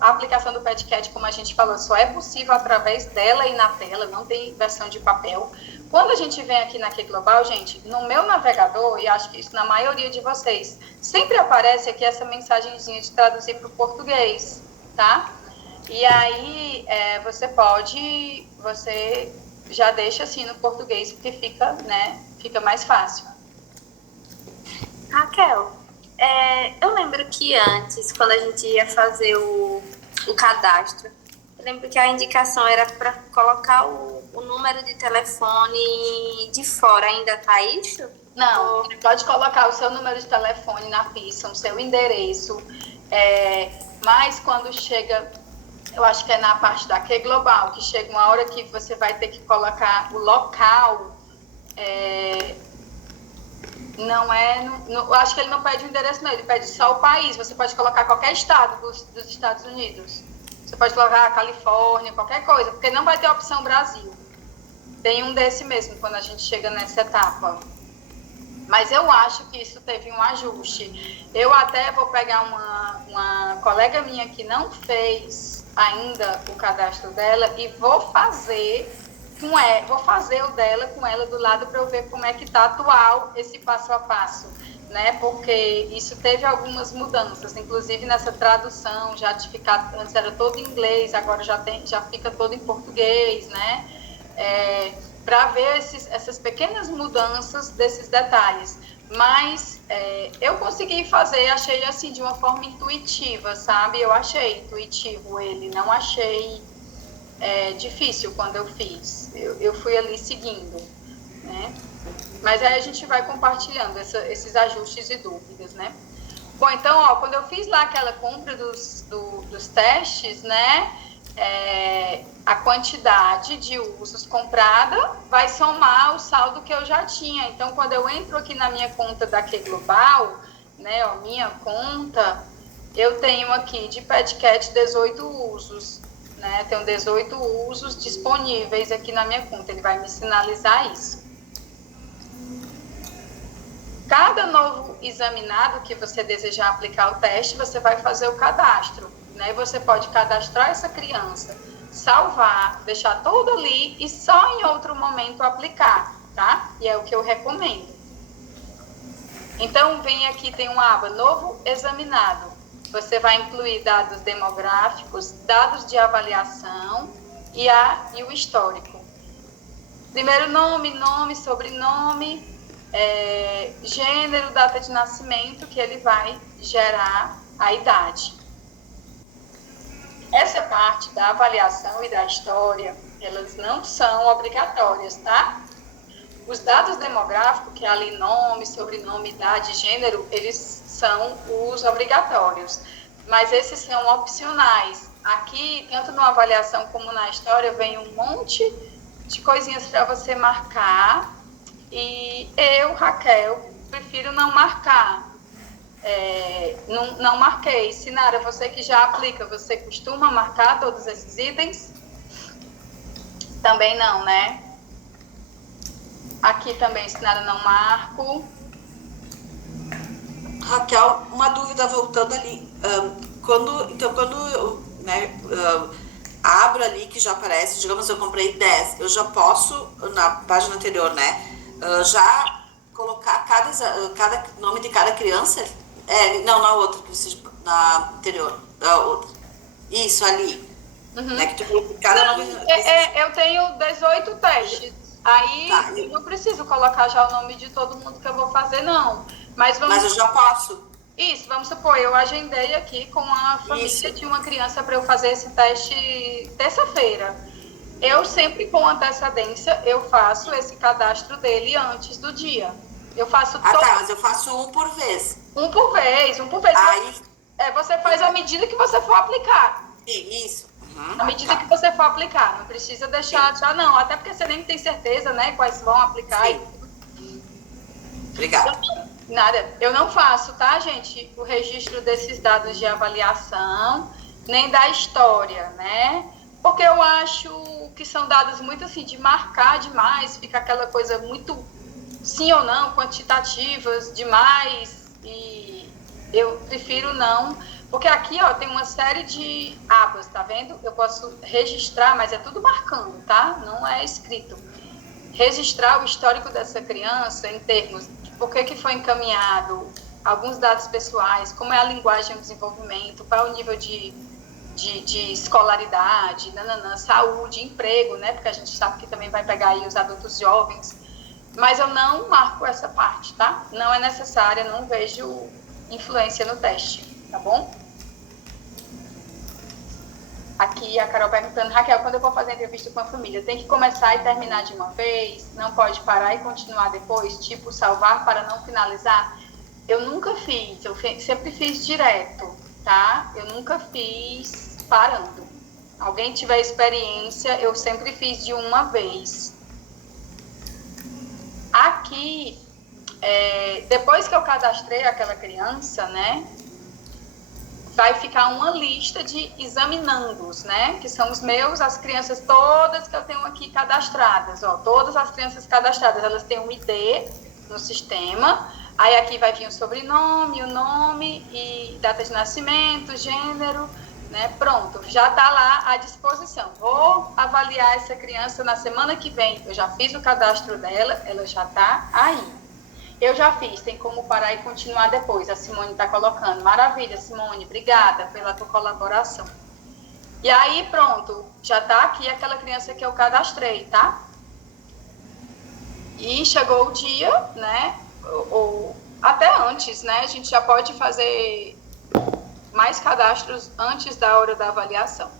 a aplicação do PetCat, como a gente falou, só é possível através dela e na tela, não tem versão de papel. Quando a gente vem aqui na Q Global, gente, no meu navegador, e acho que isso na maioria de vocês, sempre aparece aqui essa mensagenzinha de traduzir para o português, tá? E aí, você já deixa assim no português, porque fica mais fácil. Raquel, eu lembro que antes, quando a gente ia fazer o cadastro, eu lembro que a indicação era para colocar o número de telefone de fora. Ainda tá isso? Não, pode colocar o seu número de telefone na ficha, o seu endereço, mas quando chega, eu acho que é na parte da Q Global, que chega uma hora que você vai ter que colocar o local, eu acho que ele não pede o endereço, não, ele pede só o país. Você pode colocar qualquer estado dos Estados Unidos. Você pode colocar Califórnia, qualquer coisa, porque não vai ter a opção Brasil. Tem um desse mesmo, quando a gente chega nessa etapa. Mas eu acho que isso teve um ajuste. Eu até vou pegar uma colega minha que não fez ainda o cadastro dela e vou fazer o dela com ela do lado para eu ver como é que está atual esse passo a passo, né? Porque isso teve algumas mudanças, inclusive nessa tradução, antes era todo em inglês, agora já fica todo em português, né? Para ver essas pequenas mudanças desses detalhes. Mas eu consegui fazer, achei assim, de uma forma intuitiva, sabe? Eu achei intuitivo ele, não achei difícil quando eu fiz. Eu fui ali seguindo, né? Mas aí a gente vai compartilhando esses ajustes e dúvidas, né? Bom, então, quando eu fiz lá aquela compra dos testes, né? A quantidade de usos comprada vai somar o saldo que eu já tinha. Então, quando eu entro aqui na minha conta da Q Global, né? Minha conta, eu tenho aqui de PetCat 18 usos, né? Tenho 18 usos disponíveis aqui na minha conta. Ele vai me sinalizar isso. Cada novo examinado que você desejar aplicar o teste, você vai fazer o cadastro, né? Você pode cadastrar essa criança, salvar, deixar tudo ali e só em outro momento aplicar, tá? E é o que eu recomendo. Então, vem aqui, tem uma aba Novo Examinado. Você vai incluir dados demográficos, dados de avaliação e o histórico. Primeiro nome, sobrenome, gênero, data de nascimento, que ele vai gerar a idade. Essa parte da avaliação e da história, elas não são obrigatórias, tá? Os dados demográficos, que é ali nome, sobrenome, idade, gênero, eles são os obrigatórios, mas esses são opcionais. Aqui, tanto na avaliação como na história, vem um monte de coisinhas para você marcar. E eu, Raquel, prefiro não marcar. Não marquei. Sinara, você que já aplica, você costuma marcar todos esses itens? Também não, né? Aqui também, se nada não marco. Raquel, uma dúvida voltando ali. Quando eu, né, abro ali que já aparece, digamos, eu comprei 10, eu já posso, na página anterior, né, já colocar cada nome de cada criança? Não, na outra, na anterior, da outra. Isso, ali. Né, que tu cada nome... Eu tenho 18 testes. Aí eu não preciso colocar já o nome de todo mundo que eu vou fazer, não. Mas eu já posso. Isso, vamos supor, eu agendei aqui com a família de uma criança para eu fazer esse teste terça-feira. Eu sempre, com antecedência, eu faço esse cadastro dele antes do dia. Eu faço mas eu faço um por vez. Um por vez. Aí... você faz à medida que você for aplicar. Isso. À medida que você for aplicar. Não precisa deixar já, não. Até porque você nem tem certeza, né, quais vão aplicar. Obrigada. Nada. Eu não faço, tá, gente, o registro desses dados de avaliação, nem da história, né? Porque eu acho que são dados muito assim, de marcar demais, fica aquela coisa muito sim ou não, quantitativas demais, e eu prefiro não, porque aqui, ó, tem uma série de abas, tá vendo? Eu posso registrar, mas é tudo marcando, tá? Não é escrito. Registrar o histórico dessa criança em termos de por que foi encaminhado, alguns dados pessoais, como é a linguagem, o desenvolvimento, qual é o nível de escolaridade, saúde, emprego, né? Porque a gente sabe que também vai pegar aí os adultos jovens. Mas eu não marco essa parte, tá? Não é necessária, não vejo influência no teste, tá bom? Aqui a Carol perguntando, Raquel, quando eu vou fazer entrevista com a família, tem que começar e terminar de uma vez? Não pode parar e continuar depois? Tipo, salvar para não finalizar? Eu nunca fiz, eu sempre fiz direto, tá? Eu nunca fiz parando. Alguém tiver experiência, eu sempre fiz de uma vez. Aqui, depois que eu cadastrei aquela criança, né? Vai ficar uma lista de examinandos, né? Que são os meus, as crianças todas que eu tenho aqui cadastradas. Ó, todas as crianças cadastradas, elas têm um ID no sistema. Aí aqui vai vir o sobrenome, o nome e data de nascimento, gênero, né? Pronto, já está lá à disposição. Vou avaliar essa criança na semana que vem. Eu já fiz o cadastro dela, ela já está aí. Eu já fiz, tem como parar e continuar depois. A Simone está colocando. Maravilha, Simone, obrigada pela tua colaboração. E aí, pronto, já está aqui aquela criança que eu cadastrei, tá? E chegou o dia, né? Ou até antes, né? A gente já pode fazer mais cadastros antes da hora da avaliação.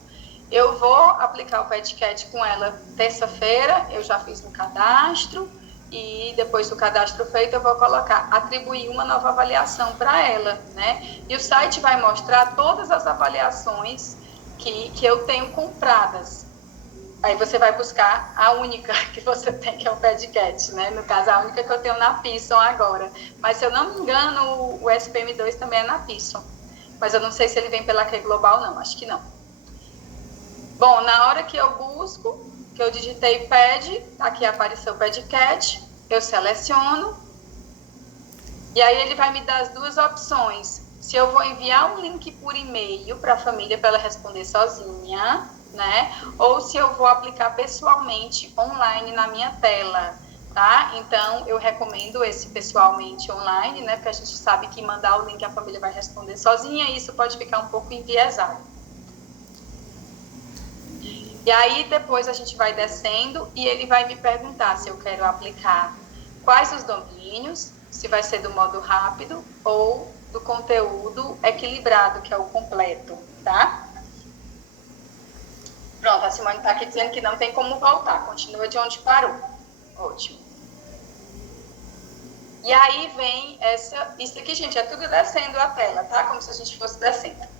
Eu vou aplicar o PetCat com ela terça-feira, eu já fiz um cadastro. E depois do cadastro feito, eu vou atribuir uma nova avaliação para ela, né? E o site vai mostrar todas as avaliações que eu tenho compradas. Aí você vai buscar a única que você tem, que é o PetCat, né? No caso, a única que eu tenho na Pearson agora. Mas, se eu não me engano, o SPM2 também é na Pearson. Mas eu não sei se ele vem pela Q Global, não. Acho que não. Bom, na hora que eu busco, que eu digitei PED, aqui apareceu o PetCat, eu seleciono, e aí ele vai me dar as duas opções. Se eu vou enviar um link por e-mail para a família para ela responder sozinha, né? Ou se eu vou aplicar pessoalmente, online, na minha tela, tá? Então, eu recomendo esse pessoalmente online, né? Porque a gente sabe que mandar o link a família vai responder sozinha, e isso pode ficar um pouco enviesado. E aí, depois a gente vai descendo e ele vai me perguntar se eu quero aplicar quais os domínios, se vai ser do modo rápido ou do conteúdo equilibrado, que é o completo, tá? Pronto, a Simone está aqui dizendo que não tem como voltar, continua de onde parou. Ótimo. E aí vem isso aqui, gente, é tudo descendo a tela, tá? Como se a gente fosse descendo.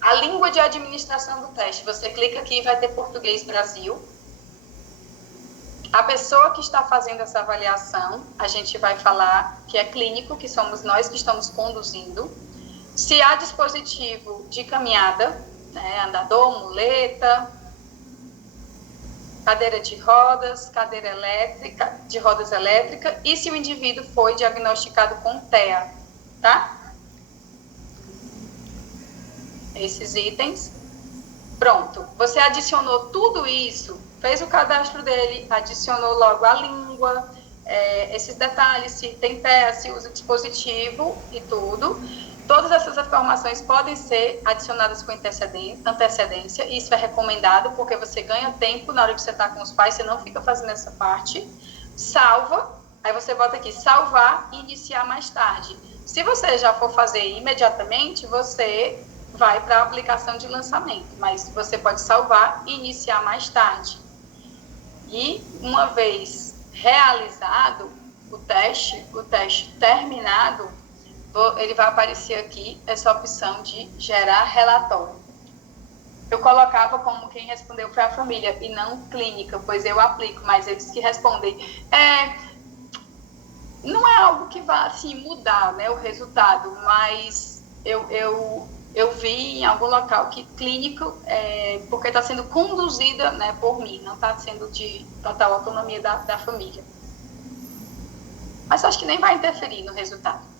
A língua de administração do teste, você clica aqui e vai ter Português Brasil. A pessoa que está fazendo essa avaliação, a gente vai falar que é clínico, que somos nós que estamos conduzindo. Se há dispositivo de caminhada, né, andador, muleta, cadeira de rodas, cadeira elétrica, de rodas elétrica, e se o indivíduo foi diagnosticado com TEA, tá? Esses itens. Pronto. Você adicionou tudo isso, fez o cadastro dele, adicionou logo a língua, esses detalhes, se tem TEA, se usa dispositivo e tudo. Todas essas informações podem ser adicionadas com antecedência, e isso é recomendado, porque você ganha tempo na hora que você está com os pais, você não fica fazendo essa parte. Salva, aí você bota aqui, salvar e iniciar mais tarde. Se você já for fazer imediatamente, você vai para a aplicação de lançamento, mas você pode salvar e iniciar mais tarde. E uma vez realizado o teste terminado, ele vai aparecer aqui essa opção de gerar relatório. Eu colocava como quem respondeu foi a família e não clínica, pois eu aplico, mas eles que respondem. Não é algo que vá assim, mudar, né, o resultado, mas eu vi em algum local que clínico, porque está sendo conduzida, né, por mim, não está sendo de total autonomia da família. Mas acho que nem vai interferir no resultado.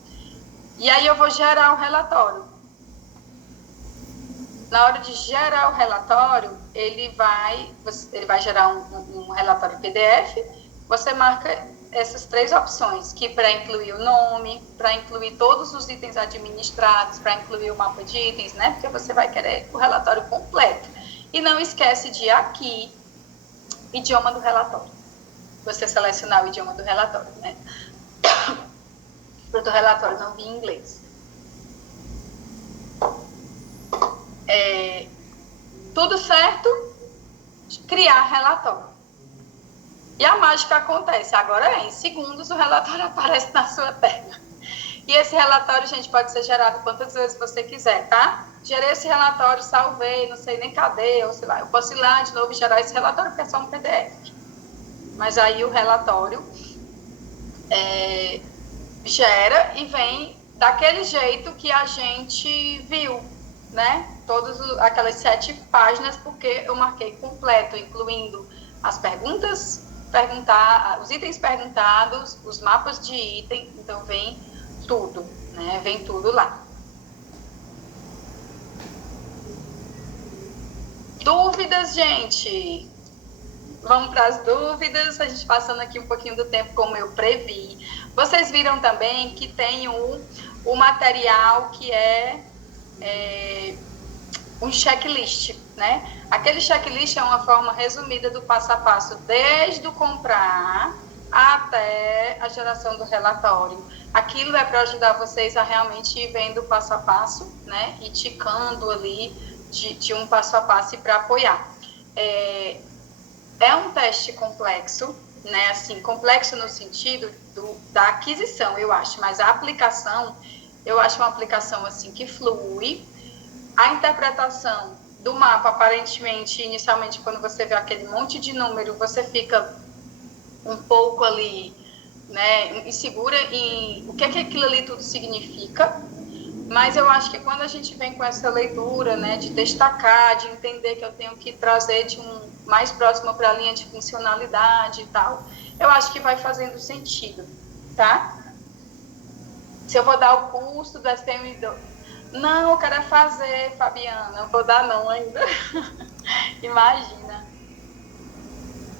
E aí eu vou gerar o relatório. Na hora de gerar o relatório, ele vai gerar um relatório PDF. Você marca essas 3 opções, que para incluir o nome, para incluir todos os itens administrados, para incluir o mapa de itens, né? Porque você vai querer o relatório completo. E não esquece de aqui, idioma do relatório. Você selecionar o idioma do relatório, né? Do relatório não vi em inglês. Tudo certo? Criar relatório. E a mágica acontece. Agora em segundos o relatório aparece na sua tela. E esse relatório, gente, pode ser gerado quantas vezes você quiser, tá? Gerei esse relatório, salvei, não sei nem cadê, ou sei lá. Eu posso ir lá de novo e gerar esse relatório, porque é só um PDF. Mas aí o relatório gera e vem daquele jeito que a gente viu, né? Todas aquelas 7 páginas, porque eu marquei completo, incluindo as perguntas, os itens perguntados, os mapas de item, então vem tudo, né? Vem tudo lá. Dúvidas, gente? Vamos para as dúvidas, a gente passando aqui um pouquinho do tempo como eu previ. Vocês viram também que tem o material que é um checklist, né? Aquele checklist é uma forma resumida do passo a passo, desde o comprar até a geração do relatório. Aquilo é para ajudar vocês a realmente ir vendo passo a passo, né? E ticando ali de um passo a passo e para apoiar. É um teste complexo, né? Assim, complexo no sentido da aquisição, eu acho, mas a aplicação, eu acho uma aplicação assim que flui. A interpretação do mapa, aparentemente, inicialmente, quando você vê aquele monte de número, você fica um pouco ali, né, insegura em o que aquilo ali tudo significa. Mas eu acho que quando a gente vem com essa leitura, né, de destacar, de entender que eu tenho que trazer de um mais próximo para a linha de funcionalidade e tal, eu acho que vai fazendo sentido, tá? Se eu vou dar o curso do STM2, não, eu quero fazer, Fabiana, eu vou dar não ainda. Imagina.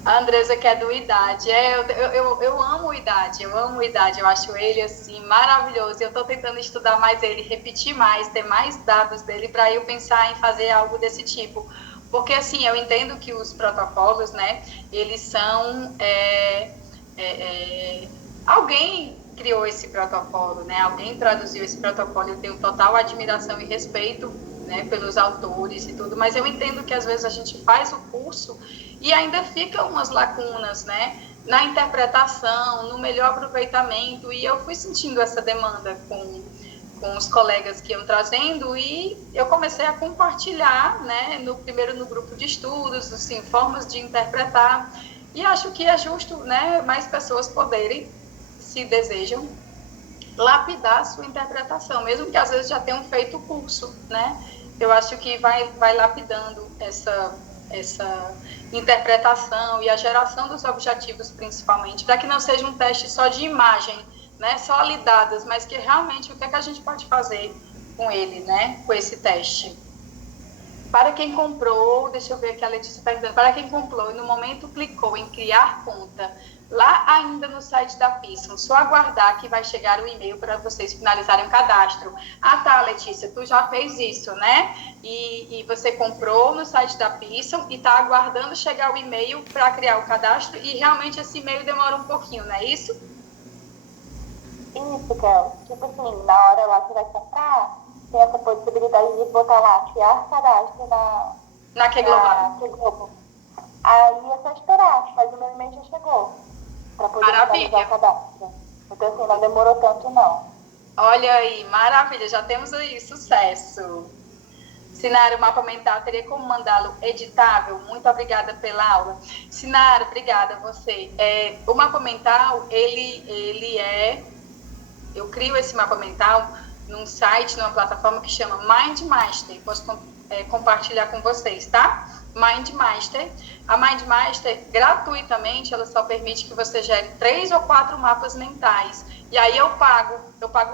A Andresa que é do IDAD. Eu amo o IDAD, eu acho ele assim maravilhoso. Eu estou tentando estudar mais ele, repetir mais, ter mais dados dele para eu pensar em fazer algo desse tipo. Porque assim, eu entendo que os protocolos, né, eles são... alguém criou esse protocolo, né? Alguém traduziu esse protocolo. Eu tenho total admiração e respeito, né, pelos autores e tudo, mas eu entendo que às vezes a gente faz o curso e ainda fica umas lacunas, né, na interpretação, no melhor aproveitamento, e eu fui sentindo essa demanda com os colegas que iam trazendo, e eu comecei a compartilhar, né, primeiro no grupo de estudos, assim, formas de interpretar, e acho que é justo, né, mais pessoas poderem, se desejam, lapidar a sua interpretação, mesmo que às vezes já tenham feito o curso, né? Eu acho que vai lapidando interpretação e a geração dos objetivos, principalmente, para que não seja um teste só de imagem, né, só ali dadas, mas que realmente o que é que a gente pode fazer com ele, né, com esse teste. Para quem comprou, deixa eu ver aqui a Letícia perguntando, para quem comprou e no momento clicou em criar conta, lá ainda no site da Pearson, só aguardar que vai chegar o e-mail para vocês finalizarem o cadastro. Ah tá, Letícia, tu já fez isso, né? E você comprou no site da Pearson e está aguardando chegar o e-mail para criar o cadastro e realmente esse e-mail demora um pouquinho, não é isso? Isso, Kel. Tipo assim, na hora lá que vai comprar, tem essa possibilidade de botar lá, criar cadastro na Globo. Aí é só esperar, mas o meu e-mail já chegou para poder finalizar o cadastro. Então assim, não demorou tanto não. Olha aí, maravilha, já temos aí, sucesso. Sinara, o mapa mental, teria como mandá-lo editável? Muito obrigada pela aula. Sinara, obrigada a você. O mapa mental, ele é... Eu crio esse mapa mental num site, numa plataforma que chama MindMaster. Posso compartilhar com vocês, tá? MindMaster. A MindMaster, gratuitamente, ela só permite que você gere 3 ou 4 mapas mentais. E aí eu pago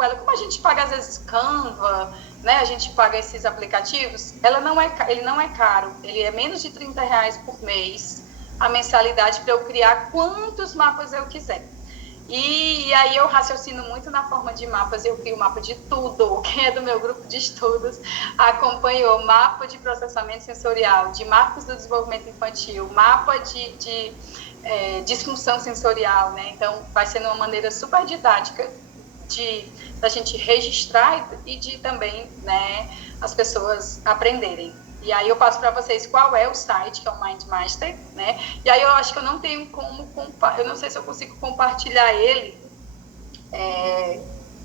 ela, como a gente paga às vezes Canva, né? A gente paga esses aplicativos, ele não é caro, ele é menos de R$30 por mês, a mensalidade para eu criar quantos mapas eu quiser. E aí eu raciocino muito na forma de mapas, eu crio mapa de tudo. Quem é do meu grupo de estudos acompanhou mapa de processamento sensorial, de marcos do desenvolvimento infantil, mapa de disfunção sensorial, né? Então vai sendo uma maneira super didática da gente registrar e de também, né, as pessoas aprenderem. E aí eu passo para vocês qual é o site, que é o MindMaster, né? E aí eu acho que eu não tenho como, eu não sei se eu consigo compartilhar ele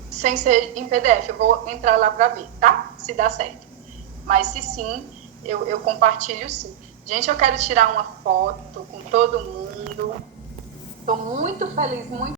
sem ser em PDF. Eu vou entrar lá para ver, tá? Se dá certo. Mas se sim, eu compartilho sim. Gente, eu quero tirar uma foto com todo mundo. Estou muito feliz, muito